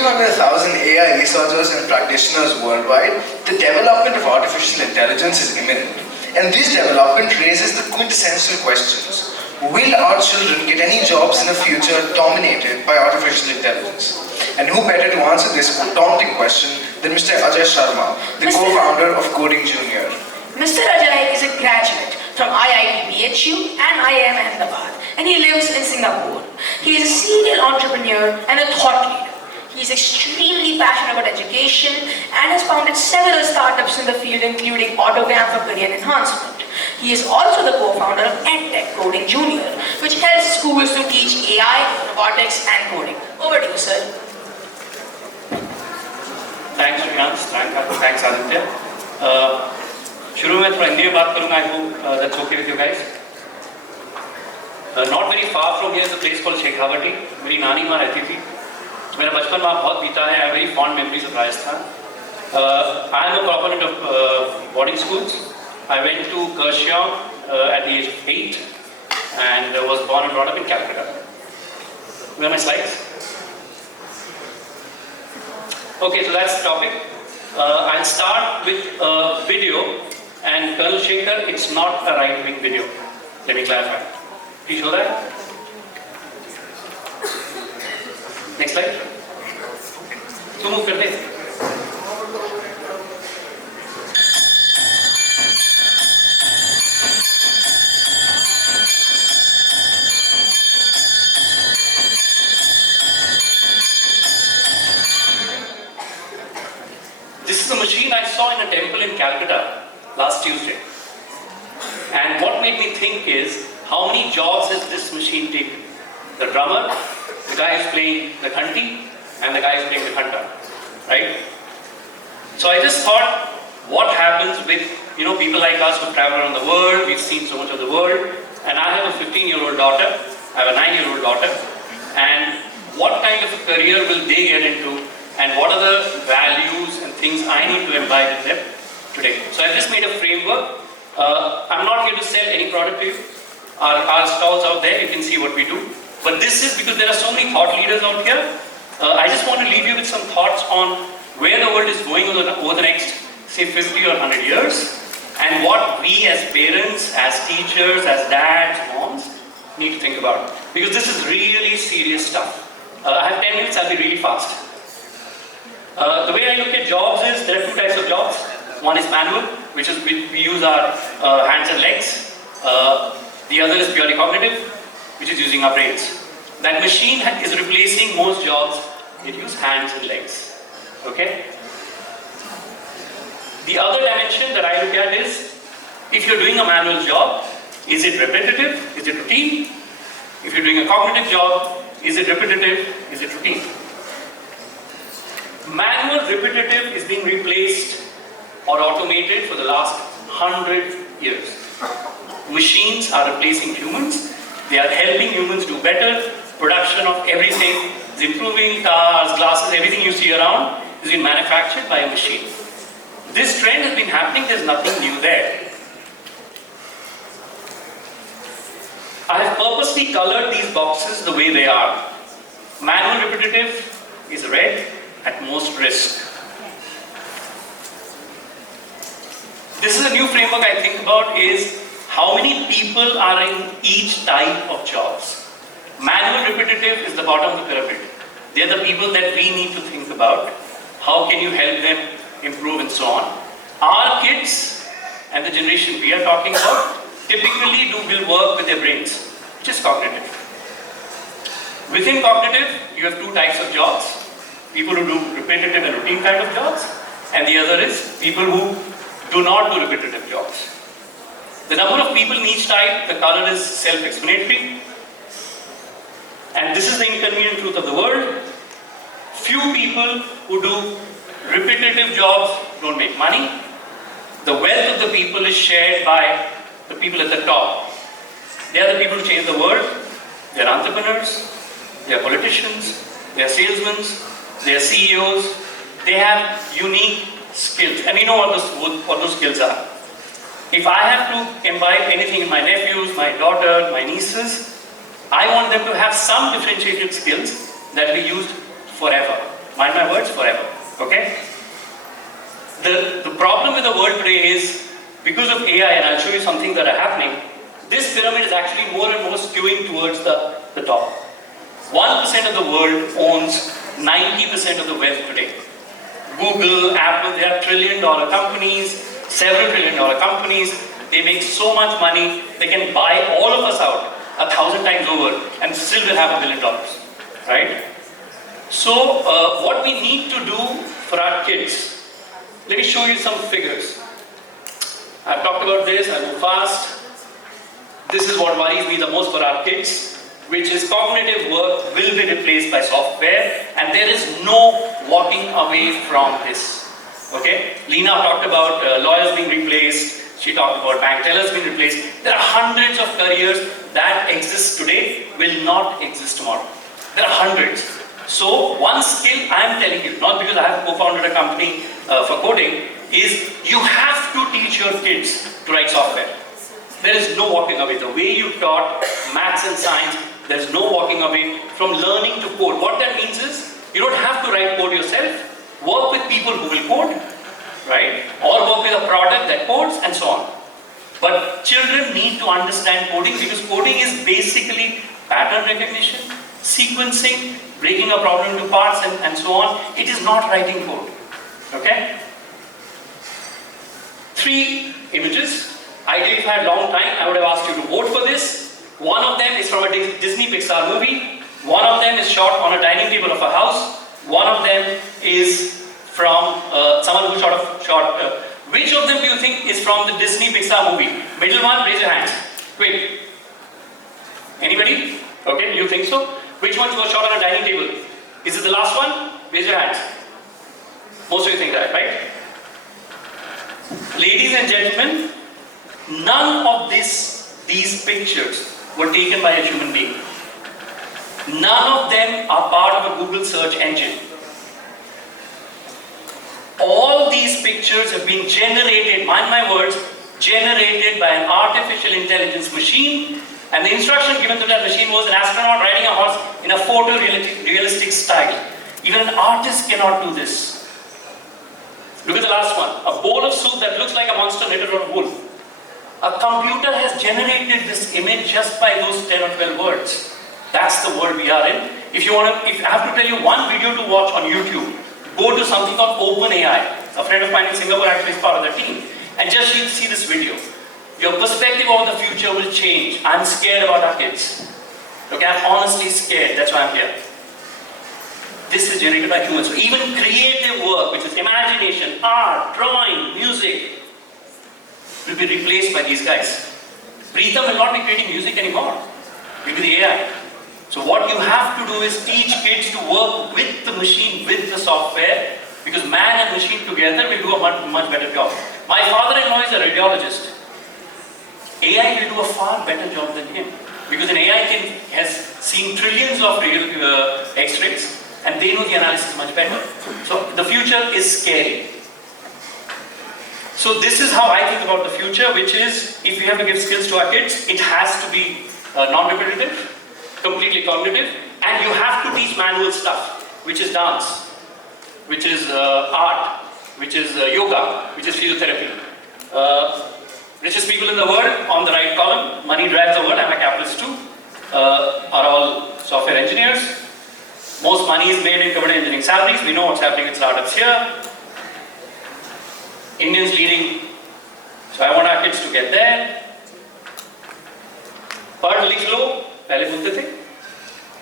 Working on 1,000 AI researchers and practitioners worldwide, the development of artificial intelligence is imminent. And this development raises the quintessential questions. Will our children get any jobs in the future dominated by artificial intelligence? And who better to answer this daunting question than Mr. Ajay Sharma, the co-founder of Coding Junior. Mr. Ajay is a graduate from IIT BHU and IIM Ahmedabad, and he lives in Singapore. He is a serial entrepreneur and a thought leader. He is extremely passionate about education and has founded several startups in the field, including Autogram for career enhancement. He is also the co-founder of EdTech Coding Junior, which helps schools to teach AI, robotics, and coding. Over to you, sir. Thanks, Shriyans. Thanks, Aditya. शुरू में थोड़ा हिंदी में बात करूँगा. I hope that's okay with you guys. Not very far from here is a place called Shekhawati. मेरी नानी वहाँ रहती थी. मेरा बचपन वहाँ बहुत बीता है. I have very fond memories of Rajasthan. I am a proponent of boarding schools. I went to Kurseong at the age of 8 and was born and brought up in Calcutta. Where are my slides? Okay, so that's the topic. I'll start with a video, and Colonel Shekhar, it's not a right-wing video. Let me clarify. Can you show that? Next slide. So move karte. This is a machine I saw in a temple in Calcutta last Tuesday. And what made me think is, how many jobs has this machine taken? The drummer, the guy who's playing the khanti, and the guy who's playing the khanta, right? So I just thought, what happens with people like us who travel around the world? We've seen so much of the world, and I have a 15-year-old daughter, I have a 9-year-old daughter, and what kind of a career will they get into, and what are the values and things I need to imbibe in them today? So I just made a framework. I'm not going to sell any product to you. Our stalls out there, you can see what we do. But this is because there are so many thought leaders out here. I just want to leave you with some thoughts on where the world is going over the next, say, 50 or 100 years, and what we as parents, as teachers, as dads, moms, need to think about. Because this is really serious stuff. I have 10 minutes, I'll be really fast. The way I look at jobs is, there are two types of jobs. One is manual, which is we use our hands and legs. The other is purely cognitive, which is using our brains. That machine is replacing most jobs that use hands and legs. Okay? The other dimension that I look at is, if you're doing a manual job, is it repetitive? Is it routine? If you're doing a cognitive job, is it repetitive? Is it routine? Manual repetitive is being replaced or automated for the last 100 years. Machines are replacing humans. They are helping humans do better. Production of everything is improving. Cars, glasses, everything you see around is being manufactured by a machine. This trend has been happening. There's nothing new there. I have purposely colored these boxes the way they are. Manual repetitive is red, at most risk. This is a new framework I think about, is how many people are in each type of jobs. Manual repetitive is the bottom of the pyramid. They are the people that we need to think about. How can you help them improve and so on. Our kids and the generation we are talking about typically will work with their brains, which is cognitive. Within cognitive, you have two types of jobs. People who do repetitive and routine kind of jobs, and the other is people who do not do repetitive jobs. The number of people in each type, the color is self-explanatory. And this is the inconvenient truth of the world. Few people who do repetitive jobs don't make money. The wealth of the people is shared by the people at the top. They are the people who change the world. They are entrepreneurs, they are politicians, they are salesmen, they are CEOs. They have unique skills, and we know what those skills are. If I have to imbibe anything in my nephews, my daughter, my nieces, I want them to have some differentiated skills that will be used forever. Mind my words, forever. Okay? The problem with the world today is, because of AI, and I'll show you some things that are happening, this pyramid is actually more and more skewing towards the top. 1% of the world owns 90% of the wealth today. Google, Apple, they are trillion-dollar companies, several trillion-dollar companies. They make so much money, they can buy all of us out 1,000 times over and still will have $1 billion, right? So, what we need to do for our kids, let me show you some figures. I've talked about this, I'll go fast. This is what worries me the most for our kids, which is cognitive work will be replaced by software, and there is no walking away from this. Okay? Lena talked about lawyers being replaced, she talked about bank tellers being replaced. There are hundreds of careers that exist today, will not exist tomorrow. There are hundreds. So one skill I am telling you, not because I have co-founded a company for coding, is you have to teach your kids to write software. There is no walking away. The way you taught maths and science, there is no walking away from learning to code. What that means is, you don't have to write code yourself. Work with people who will code, right? Or work with a product that codes and so on. But children need to understand coding, because coding is basically pattern recognition, sequencing, breaking a problem into parts and so on. It is not writing code. Okay? 3 images. Ideally, if I had long time, I would have asked you to vote for this. One of them is from a Disney Pixar movie. One of them is shot on a dining table of a house. One of them is from someone who shot. Which of them do you think is from the Disney Pixar movie? Middle one, raise your hands. Quick. Anybody? Okay, you think so? Which one was shot on a dining table? Is it the last one? Raise your hands. Most of you think that, right? Ladies and gentlemen, none of these pictures were taken by a human being. None of them are part of a Google search engine. All these pictures have been generated, mind my words, generated by an artificial intelligence machine, and the instruction given to that machine was an astronaut riding a horse in a photorealistic style. Even an artist cannot do this. Look at the last one. A bowl of soup that looks like a monster knitted out of wool. A computer has generated this image just by those 10 or 12 words. That's the world we are in. If I have to tell you one video to watch on YouTube, go to something called OpenAI. A friend of mine in Singapore actually is part of the team. And just see this video. Your perspective of the future will change. I'm scared about our kids. Okay, I'm honestly scared. That's why I'm here. This is generated by humans. So even creative work, which is imagination, art, drawing, music, will be replaced by these guys. Preetham will not be creating music anymore. It will be the AI. So what you have to do is teach kids to work with the machine, with the software, because man and machine together will do a much better job. My father-in-law is a radiologist. AI will do a far better job than him, because an AI has seen trillions of real X-rays, and they know the analysis much better. So the future is scary. So this is how I think about the future, which is, if we have to give skills to our kids, it has to be non-repetitive, completely cognitive, and you have to teach manual stuff, which is dance, which is art, which is yoga, which is physiotherapy. Richest people in the world, on the right column, money drives the world, I'm a capitalist too, are all software engineers. Most money is made in computer engineering salaries. We know what's happening with startups here. Indians leading. So I want our kids to get there. पढ़ लिख लो, पहले बोलते थे,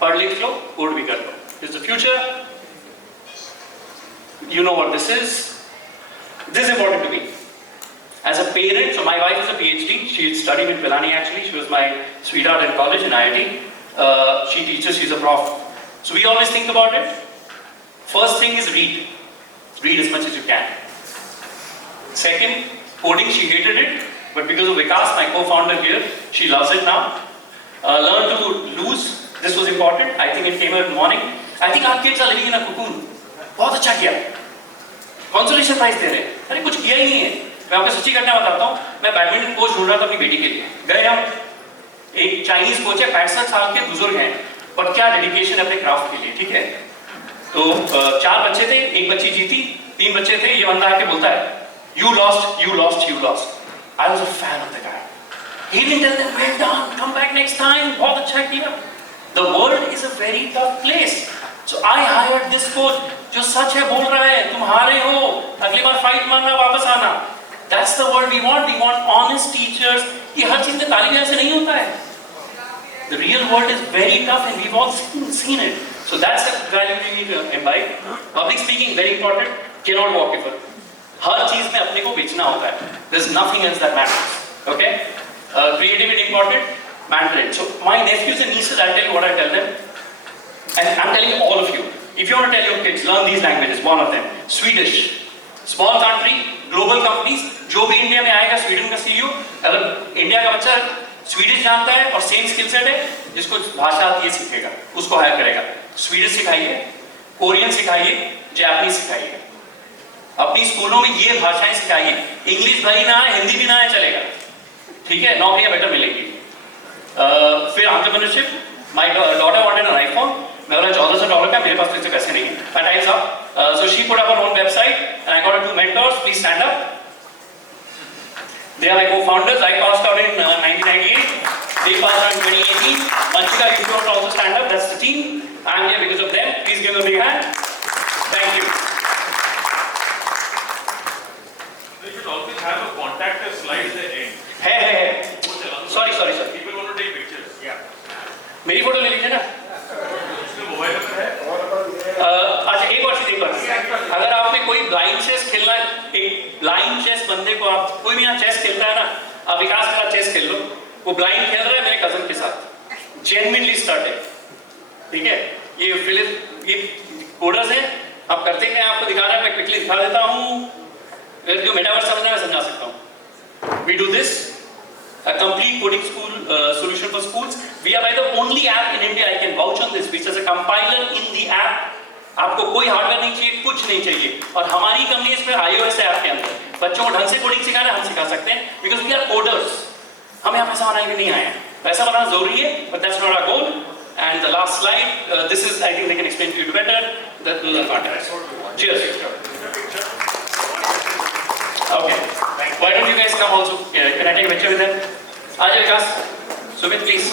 पढ़ लिख लो, code भी कर लो. This is the future. You know what this is. This is important to me. As a parent, so my wife is a PhD. She studied in Pilani actually. She was my sweetheart in college in IIT. She teaches, she's a prof. So we always think about it. First thing is read. Read as much as you can. Second, coding, she hated it. But because of Vikas, my co-founder here, she loves it now. Learn to lose. This was important. I think it came out in the morning. I think our kids are living in a cocoon. बहुत अच्छा किया. Consolation prize दे रहे हैं. अरे कुछ किया ही नहीं है. मैं आपको सच्ची घटना बताता हूँ. मैं बैडमिंटन कोच ढूंढ रहा था अपनी बेटी के लिए. गए हम. एक चाइनीज कोच है, 65 साल के बुजुर्ग हैं. पर क्या डेडिकेशन है अपने क्राफ्ट के लिए, ठीक है. तो 4 बच्चे थे, एक बच्ची जीती, 3 बच्चे थे, ये बंदा आके बोलता है, you lost, you lost, you lost. I was a fan of the guy. He didn't tell them, well done, come back next time, बहुत अच्छा किया. The world is a very tough place. So I hired this coach, जो सच है बोल रहा है, तुम हारे हो, अगली बार फाइट मारना, वापस आना. That's the world we want. We want honest teachers. ये हर चीज में ताली बजाने से नहीं होता है. The real world is very tough and we've all seen it. So that's the value we need to imbibe. Public speaking, very important. Cannot walk before. हर चीज में अपने को बेचना होता है. There's nothing else that matters. Okay? Creativity important. Mandarin. So my nephews and nieces, I'll tell you what I tell them. And I'm telling all of you. If you want to tell your kids, learn these languages. One of them. Swedish. Small country, global companies. जो भी India में आएगा, Sweden का CEO, अगर India का बच्चा Swedish जानता है और सेम स्किल सेट है, जिसको भाषा आती है सीखेगा, उसको हायर करेगा. स्वीडिश सिखाइए, कोरियन सिखाइए, जापानीज सिखाइए. अपनी स्कूलों में ये भाषाएं सिखाइए. इंग्लिश भली ना आए, हिंदी भी ना आए, चलेगा. ठीक है, नौकरियां बेटर मिलेंगी. फिर entrepreneurship. My daughter wanted an iPhone. मैं बोला $1400 का, मेरे पास तो इतने पैसे नहीं है. My time's up. So she put up her own website and I got her 2 mentors. Please stand up. They are my co-founders. I passed out in 1998. They passed out in 2018. Manchika, you don't also stand up. That's the team. I am here because of them. Please give them a big hand. Thank you. You should always have a contact slide at the end. है. Sorry. People want to take pictures. Yeah. मेरी photo ले लीजिए ना. इसमें mobile number है. अच्छा, एक और चीज. अगर आप में कोई ब्लाइंड चेस खेलना है, एक ब्लाइंड चेस बंदे को, आप कोई भी यहाँ चेस खेलता है ना, आप विकास के साथ चेस खेल लो. वो ब्लाइंड खेल रहा है मेरे कजन के साथ. Genuinely started. ठीक है, ये फिलिप, ये कोडर्स हैं. आप करते हैं, आपको दिखा रहा है, मैं क्विकली दिखा देता हूँ. जो मेटावर्स समझना है मैं समझा सकता हूँ. We do this, a complete coding school solution for schools. We are by the only app in India, I can vouch on this, which has a compiler in the app. आपको कोई hardware नहीं चाहिए, कुछ नहीं चाहिए. और हमारी company इस पे iOS ऐप के अंदर बच्चों को ढंग से कोडिंग सिखाना हम सिखा सकते हैं, because we are coders. हम यहाँ पैसा बनाने के लिए नहीं आए हैं. पैसा बनाना जरूरी है, but that's not our goal. And the last slide, this is, I think they can explain to you better. That will contact. Cheers. Okay. Why don't you guys come also? Can I take a picture with them? Ajay Vikas, Sumit, please.